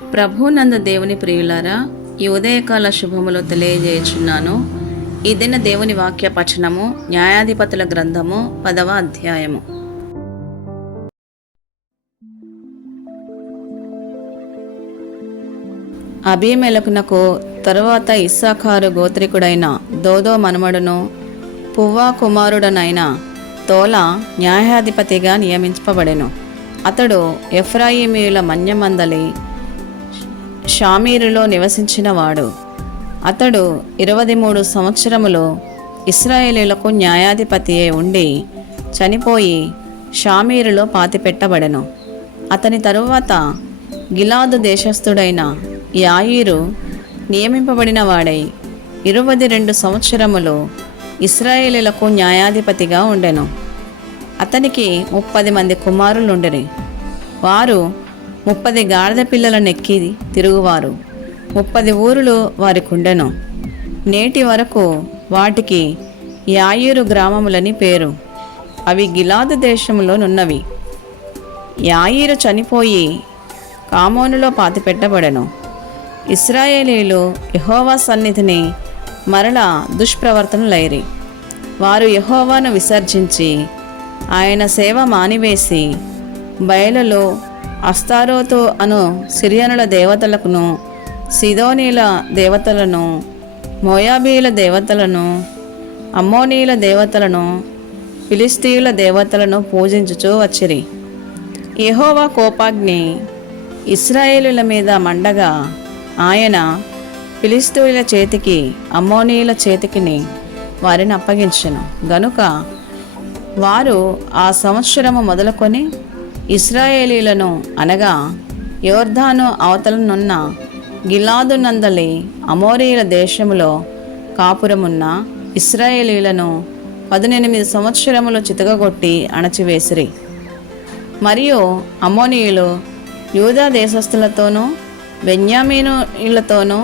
ప్రభునందు దేవుని ప్రియులారా, ఈ ఉదయకాల శుభములు తెలియజేయుచున్నాను. ఈ దిన దేవుని వాక్య పఠనము న్యాయాధిపతుల గ్రంథము 10వ అధ్యాయము. అబీమెలకునకు తరువాత ఇస్సాకారు గోత్రికుడైన దోదో మనుమడును పువ్వా కుమారుడనైన తోల న్యాయాధిపతిగా నియమించబడెను. అతడు ఎఫ్రాయిమీయుల మన్యమందలి షామీరులో నివసించినవాడు. అతడు 23 సంవత్సరములు ఇశ్రాయేలీయులకు న్యాయాధిపతి ఉండి చనిపోయి షామీరులో పాతిపెట్టబడెను. అతని తరువాత గిలాదు దేశస్థుడైన యాయీరు నియమింపబడిన వాడై 22 సంవత్సరములు ఇశ్రాయేలీయులకు న్యాయాధిపతిగా ఉండెను. అతనికి 30 మంది కుమారులుండిరి. వారు 30 గాడిద పిల్లలనెక్కి తిరుగువారు. 30 ఊరులు వారికుండెను. నేటి వరకు వాటికి యాయీరు గ్రామములని పేరు. అవి గిలాదు దేశంలో నున్నవి. యాయీరు చనిపోయి కామోనులో పాతిపెట్టబడెను. ఇశ్రాయేలీయులు యెహోవా సన్నిధిని మరల దుష్ప్రవర్తనలైరి. వారు యెహోవాను విసర్జించి ఆయన సేవ మానివేసి బయలులో అస్తారోతు అను సిరియనుల దేవతలకును, సిదోనీల దేవతలను, మోయాబీల దేవతలను, అమ్మోనీల దేవతలను, ఫిలిస్తీయుల దేవతలను పూజించుచూ వచ్చిరి. యెహోవా కోపాగ్ని ఇశ్రాయేలుల మీద మండగా ఆయన ఫిలిస్తీయుల చేతికి, అమ్మోనీయుల చేతికిని వారిని అప్పగించెను. గనుక వారు ఆ సంవత్సరము మొదలుకొని ఇశ్రాయేలీలను అనగా యోర్దాను అవతలనున్న గిలాదు నందలి అమోరీయుల దేశములో కాపురమున్న ఇశ్రాయేలీలను 18 సంవత్సరములు చితకగొట్టి అణచివేసిరి. మరియు అమ్మోనీయులు యూదా దేశస్థులతోనూ బెన్యామీనీయులతోనూ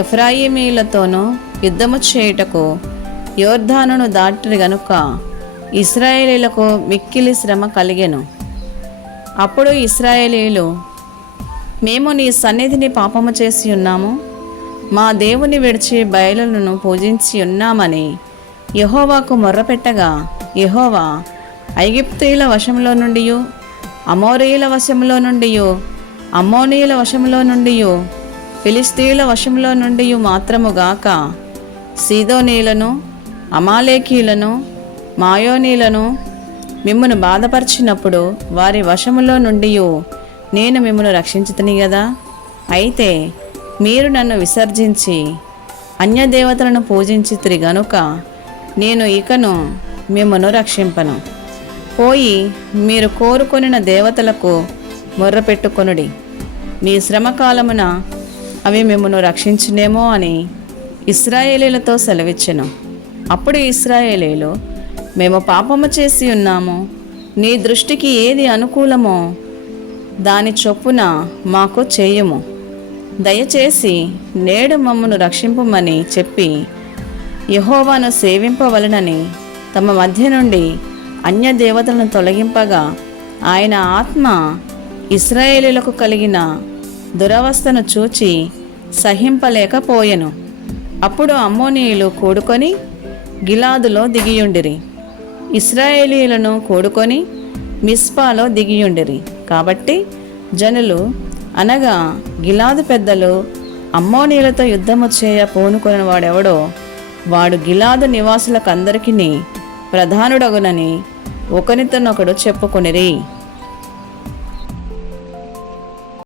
ఎఫ్రాయిమీయులతోనూ యుద్ధము చేయుటకు యోర్దానును దాటిరి గనుక ఇశ్రాయేలీలకు మిక్కిలి శ్రమ కలిగెను. అప్పుడు ఇశ్రాయేలీయులు, మేము నీ సన్నిధిని పాపము చేసి ఉన్నాము, మా దేవుని విడిచి బయలులను పూజించి ఉన్నామని యెహోవాకు మొర్రపెట్టగా, యెహోవా ఐగుప్తీయుల వశంలో నుండి, అమోరీయుల వశంలో నుండి, అమ్మోనీయుల వశంలో నుండి, ఫిలిస్తీయుల వశంలో నుండి మాత్రముగాక సీదోనీయులను, అమాలేకీయులను, మాయోనీలను మిమ్మును బాధపరిచినప్పుడు వారి వశములో నుండి నేను మిమ్మను రక్షించుతని గదా. అయితే మీరు నన్ను విసర్జించి అన్యదేవతలను పూజించితిరి గనుక నేను ఇకను మిమ్మను రక్షింపను. పోయి మీరు కోరుకొనిన దేవతలకు మొర్రపెట్టుకొనుడి. మీ శ్రమకాలమున అవి మిమ్మను రక్షించునేమో అని ఇశ్రాయేలీలతో సెలవిచ్చెను. అప్పుడు ఇశ్రాయేలీలు, మేము పాపము చేసి ఉన్నాము, నీ దృష్టికి ఏది అనుకూలమో దాని చొప్పున మాకు చేయుము, దయచేసి నేడు మమ్మను రక్షింపమని చెప్పి యెహోవాను సేవింపవలనని తమ మధ్య నుండి అన్య దేవతలను తొలగింపగా ఆయన ఆత్మ ఇశ్రాయేలీలకు కలిగిన దురవస్థను చూచి సహింపలేకపోయెను. అప్పుడు అమ్మోనీయులు కూడుకొని గిలాదులో దిగియుండిరి. ఇశ్రాయేలీయులను కూడుకొని మిస్పాలో దిగియుండిరి. కాబట్టి జనులు అనగా గిలాదు పెద్దలు అమ్మోనీయులతో యుద్ధము చేయ పూనుకొని వాడెవడో వాడు గిలాదు నివాసులకందరికీ ప్రధానుడగునని ఒకనితోనొకడు చెప్పుకొనిరి.